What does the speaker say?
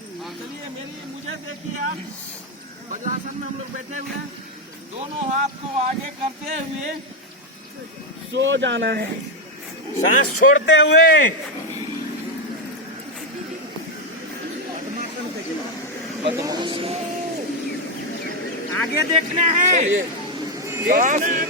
मुझे देखिए आप, वज्रासन में हम लोग बैठे हुए हैं, दोनों हाथ को आगे करते हुए सो जाना है, सांस छोड़ते हुए। आगे देखना है।